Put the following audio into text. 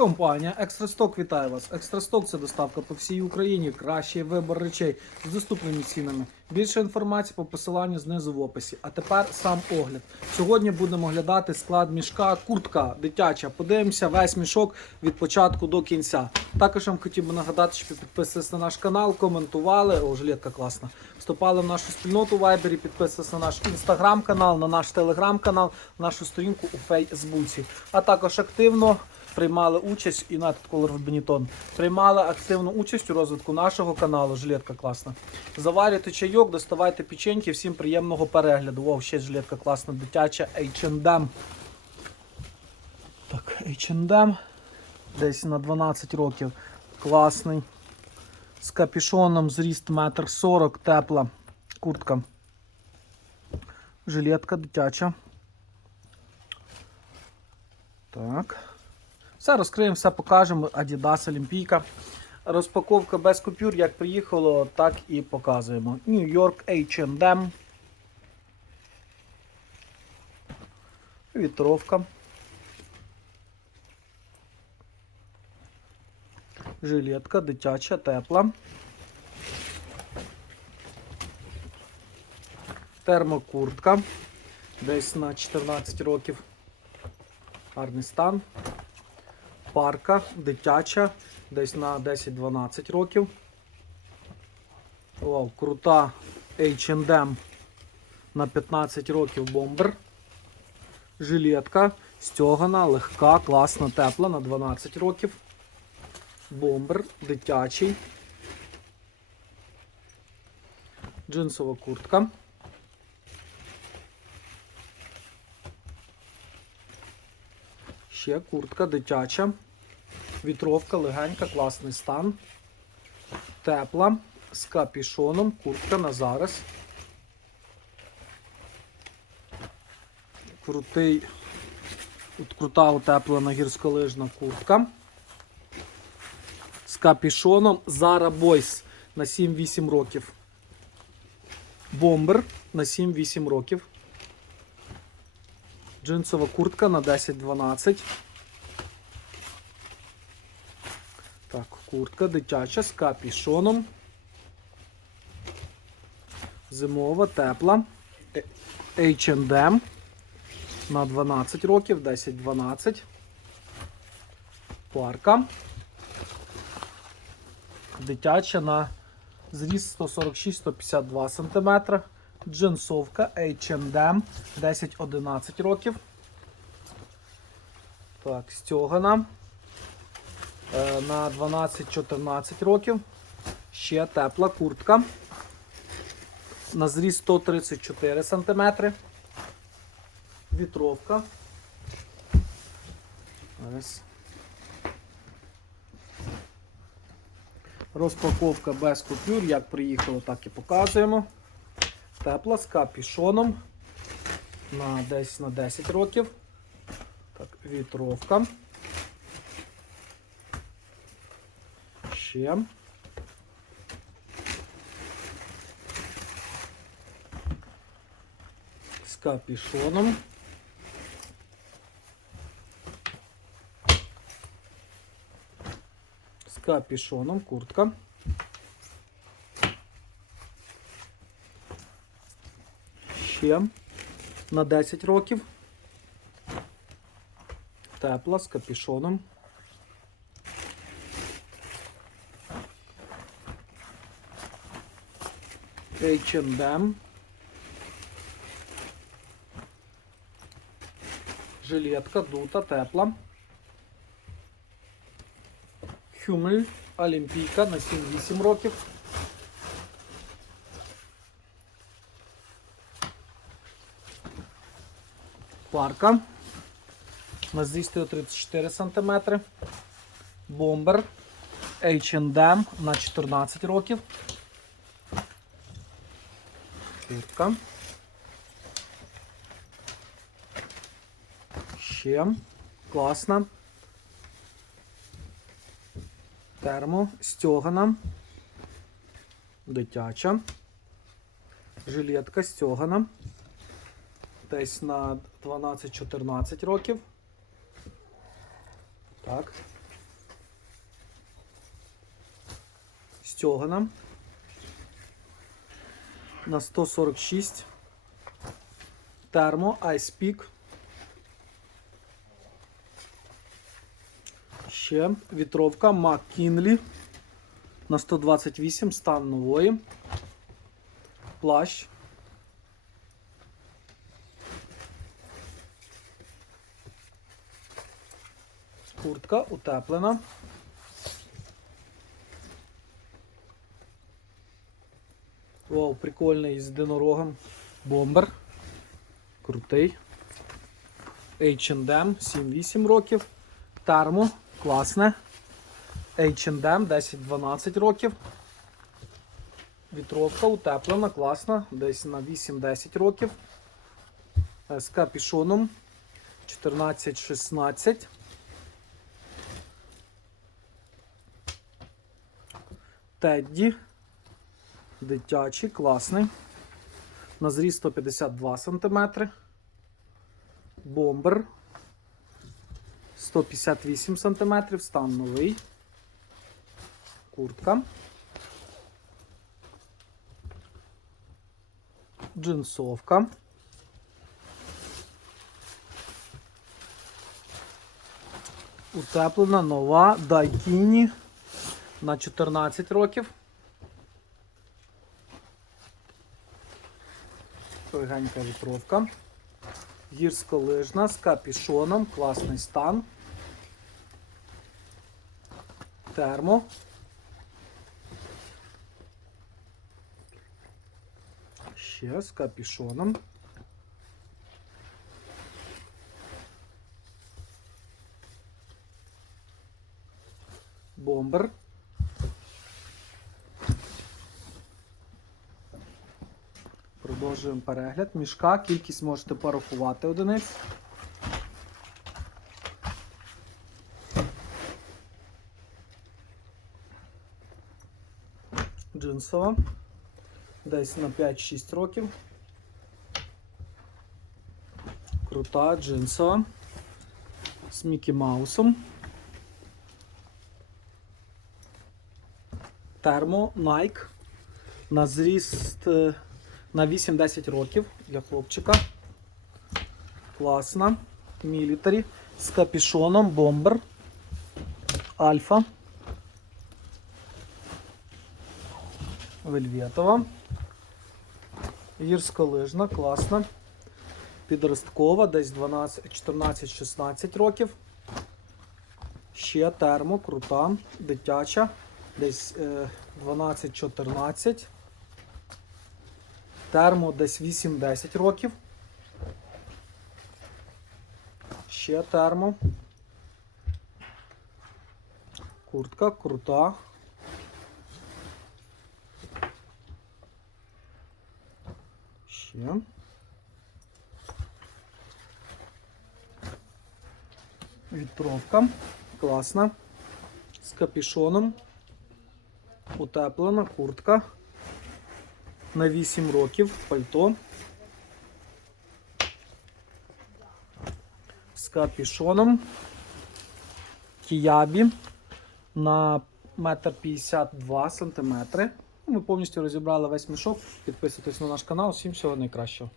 Компанія Екстрасток вітає вас. Екстрасток це доставка по всій Україні. Кращий вибор речей з доступними цінами. Більше інформації по посиланню знизу в описі. А тепер сам огляд. Сьогодні будемо оглядати склад мішка, куртка дитяча. Подивимося весь мішок від початку до кінця. Також вам хотів би нагадати, що підписувалися на наш канал, коментували. О, жилетка класна. Вступали в нашу спільноту в Viber, підписувалися на наш інстаграм-канал, на наш телеграм-канал, на нашу сторінку у Фейсбуці. А також активно приймали участь і на Color в Benetton. Приймали активну участь у розвитку нашого каналу. Жилетка класна. Заварюйте чайок, доставайте печеньки. Всім приємного перегляду. О, ще жилетка класна, дитяча H&M. Так, H&M. Десь на 12 років. Класний. З капюшоном, зріст 1,40 м, тепла. Куртка. Жилетка дитяча. Так. Все розкриємо, все покажемо. Adidas Олімпійка. Розпаковка без купюр, як приїхало, так і показуємо. Нью-Йорк H&M. Вітровка. Жилетка дитяча, тепла. Термокуртка. Десь на 14 років. Гарний стан. Парка дитяча, десь на 10-12 років. Вау, крута H&M на 15 років бомбер. Жилетка стьогана, легка, класна, тепла на 12 років. Бомбер дитячий. Джинсова куртка. Ще куртка дитяча. Вітровка легенька, класний стан. Тепла. З капішоном. Куртка на зараз. Крутий, от крута утеплена гірськолижна куртка. З капішоном Zara Boys на 7-8 років. Бомбер на 7-8 років. Джинсова куртка на 10-12. Так, куртка дитяча з капішоном. Зимова, тепла. H&M на 12 років, 10-12. Парка. Дитяча на зріст 146-152 см. Джинсовка H&M 10-11 років. Так, стьогана е, на 12-14 років. Ще тепла куртка. На зріст 134 см. Вітровка. Ось. Розпаковка без купюр. Як приїхало, так і показуємо. Тепла з капішоном на десь на 10 років. Так, вітровка. Ще. З капішоном. З капішоном куртка. Ще на 10 років. Тепла з капішоном. H&M. Жилетка дута, тепла. Хюмель Олімпійка на 7-8 років. Парка. На зрісті 34 см. Бомбер. H&M на 14 років. Куртка. Ще. Класна. Термо. Стьогана. Дитяча. Жилетка стьогана десь на 12-14 років. Так. Стьогана. На 146. Термо, Айспік. Ще вітровка Маккінлі на 128 стан нової. Плащ. Куртка утеплена. Вау, прикольний з єдинорогом. Бомбер. Крутий. H&M 7-8 років. Термо. Класне. H&M 10-12 років. Вітровка утеплена, класна, десь на 8-10 років. З капішоном 14-16. Тедді. Дитячий, класний. На зріст 152 см. Бомбер. 158 см. Стан новий. Куртка. Джинсовка. Утеплена нова Дайкіні на 14 років. Легенька вітровка. Гірськолижна з капішоном, класний стан. Термо. Ще з капішоном. Бомбер. Продовжуємо перегляд. Мішка, кількість можете порахувати одиниць. Джинсова. Десь на 5-6 років. Крута джинсова. З Мікі Маусом. Термо Nike. На зріст е, на 8-10 років для хлопчика. Класна. Мілітарі. З капішоном, бомбер. Альфа. Вельветова. Гірськолижна, класна. Підросткова, десь 14-16 років. Ще термо, крута, дитяча, десь е, 12-14. Термо десь 8-10 років. Ще термо. Куртка крута. Ще. Вітровка. Класна. З капішоном. Утеплена куртка. На 8 років пальто. З капішоном. Кіябі на 1,52 см. Ми повністю розібрали весь мішок. Підписуйтесь на наш канал. Всім всього найкращого.